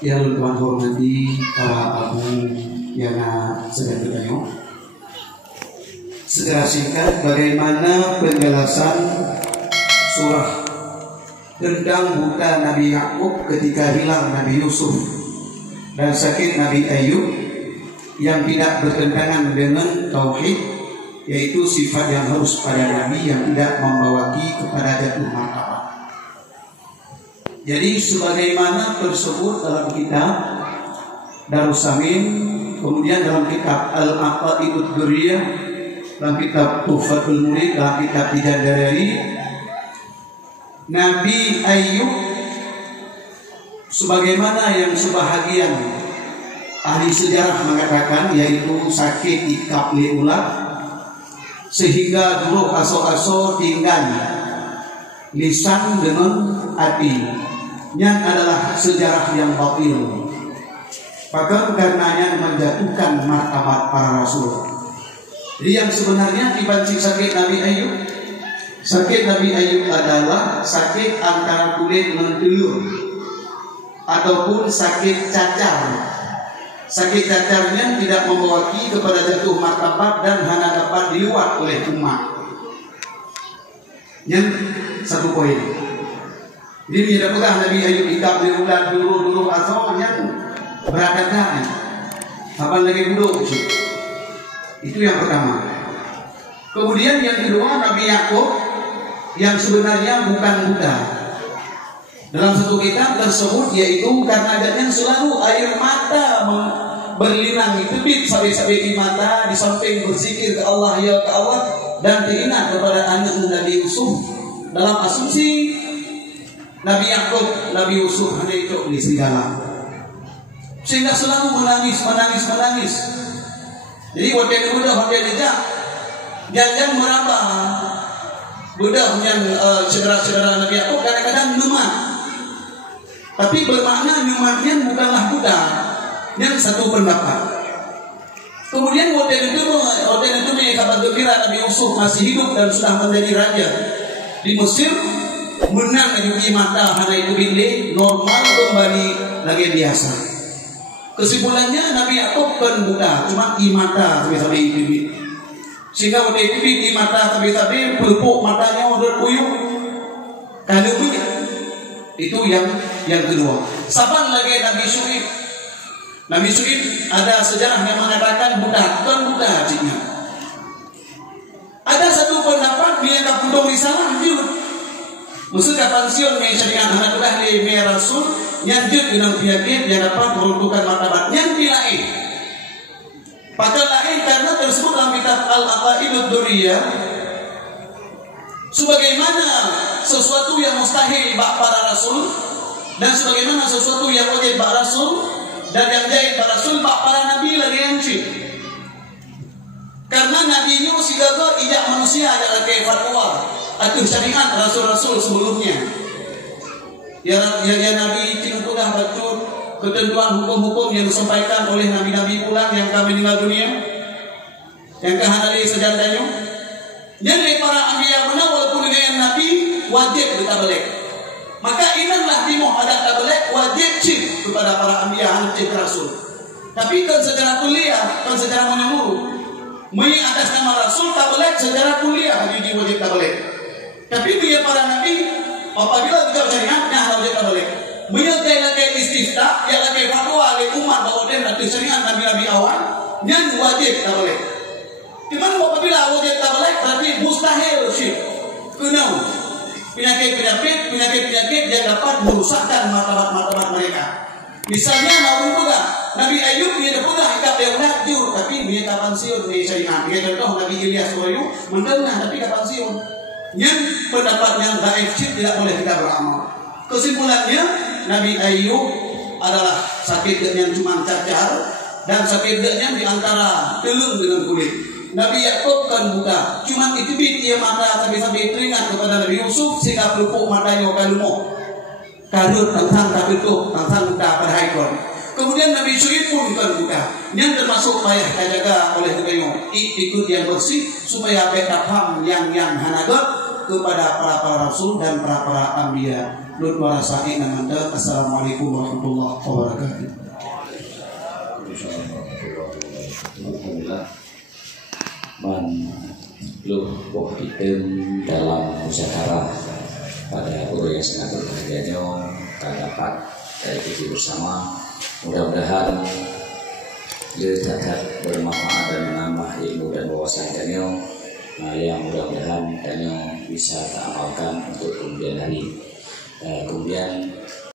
Yang Tuhan hormati para abu yang sedang bertanya, secara singkat bagaimana penjelasan surah tentang buta Nabi Yakub ketika hilang Nabi Yusuf dan sakit Nabi Ayub yang tidak bertentangan dengan tauhid, yaitu sifat yang harus pada Nabi yang tidak membawaki kepada jatuh martabat. Jadi sebagaimana tersebut dalam kitab Darussamin, kemudian dalam kitab Al-Aqaidud Durriyah, dalam kitab Tuhfatul Murid, dalam kitab Bidadari, Nabi Ayub sebagaimana yang sebahagian ahli sejarah mengatakan, yaitu sakit ikap li ulat sehingga dulu aso-aso tinggal lisan dengan hati. Yang adalah sejarah yang batil, bahkan karenanya menjatuhkan martabat para rasul. Jadi yang sebenarnya dipancing sakit Nabi Ayub, sakit Nabi Ayub adalah sakit antara kulit dengan telur, ataupun sakit cacar. Sakit cacarnya tidak membawaki kepada jatuh martabat dan hanya dapat diliwat oleh umat. Yang satu poin. Jadi tidak pernah Nabi Ayub ikap di ulat dulu asalnya beradaan. Kapan lagi buruk itu yang pertama. Kemudian yang kedua, Nabi Yakub yang sebenarnya bukan buta. Dalam satu kitab tersebut, yaitu karena adanya selalu air mata berlinang tebit sampai di mata, di samping berzikir ke Allah ya ke Allah dan teringat kepada anak Nabi Yusuf. Dalam asumsi Nabi Yakub, Nabi Yusuf hanya itu di segala, sehingga selalu menangis. Jadi hotel aja, jangan merambah budak yang saudara-saudara Nabi Yakub kadang-kadang lemah, tapi bermakna nyematnya bukanlah budak. Yang satu pendapat. Kemudian hotel itu kabar gembira Nabi Yusuf masih hidup dan sudah menjadi raja di Mesir. Menang di mata hana itu bilik normal kembali lagi biasa. Kesimpulannya Nabi Yakub kan buta, cuma di mata sampai itu. Sehingga waktu itu di mata sampai pelupuk matanya udah kuyuk. Kalau punya itu yang kedua. Saban lagi Nabi Syuaib. Nabi Syuaib ada sejarah yang mengatakan buta, kan buta ciknya. Ada satu pendapat dia tak putung risalah dia. Maksudnya pensiun yang syariat anak udah di Rasul nyanjut dengan penyakit yang dapat meruntuhkan martabat yang lain. Pada lain karena tersebut dalam kitab Al-Aqaidud Durriyah, sebagaimana sesuatu yang mustahil bak para rasul dan sebagaimana sesuatu yang wajib bak rasul dan yang jahit bak rasul bak para nabi lagi yang cip. Karena nabinya si gagal ijak manusia adalah kayak fatwa atau syariat rasul-rasul sebelumnya. Ya Nabi tintulah betul ketentuan hukum-hukum yang disampaikan oleh nabi-nabi pulang yang kami meninggal dunia, yang kehadiri sejarahnya. Jadi para anbiya benar walaupun dengan nabi wajib bertabligh. Maka inanlah timoh ada tabligh wajib cip kepada para anbiya cip rasul. Tapi kan secara kuliah, kan secara menyeluruh, atas nama rasul tabligh secara kuliah jadi wajib tabligh. Tapi dia para nabi apabila tidak syariatnya harus tabligh. Menyertai lagi istifta, yang lagi fatwa oleh umat bahwa dia nanti syariat nabi-nabi awal, yang wajib tabligh. Cuman apabila wajib tabligh berarti mustahil syirik. Kenapa? Penyakit yang dapat merusakkan martabat mereka. Misalnya namun juga Nabi Ayub dia pernah ikap yang najur, tapi dia kapan siun di syariat. Dia contoh Nabi Ilyas Wayu mendengar tapi kapan siun. Yang pendapat yang gaib tidak boleh kita beramal. Kesimpulannya, Nabi Ayub adalah sakit yang cuma cacar dan sakit yang di antara telung dengan kulit. Nabi Yakub kan buka, cuma itu ia mata sampai teringat kepada Nabi Yusuf sehingga pelupuk matanya kalumok. Karut tentang tapi itu tentang buka pada haikon. Kemudian Nabi Syuaib pun kan buka. Yang termasuk payah jaga oleh kita ikut yang bersih supaya beta paham yang hanagot kepada para rasul dan para anbiya. Lut warasai namanda. Assalamualaikum warahmatullahi wabarakatuh. Alhamdulillah. Luh boh item dalam musyawarah pada guru yang sangat berbahagia dapat dari kita bersama. Mudah-mudahan dia dapat bermanfaat dan menambah ilmu dan wawasan Daniel yang mudah-mudahan Daniel bisa kita amalkan untuk kemudian hari. Kemudian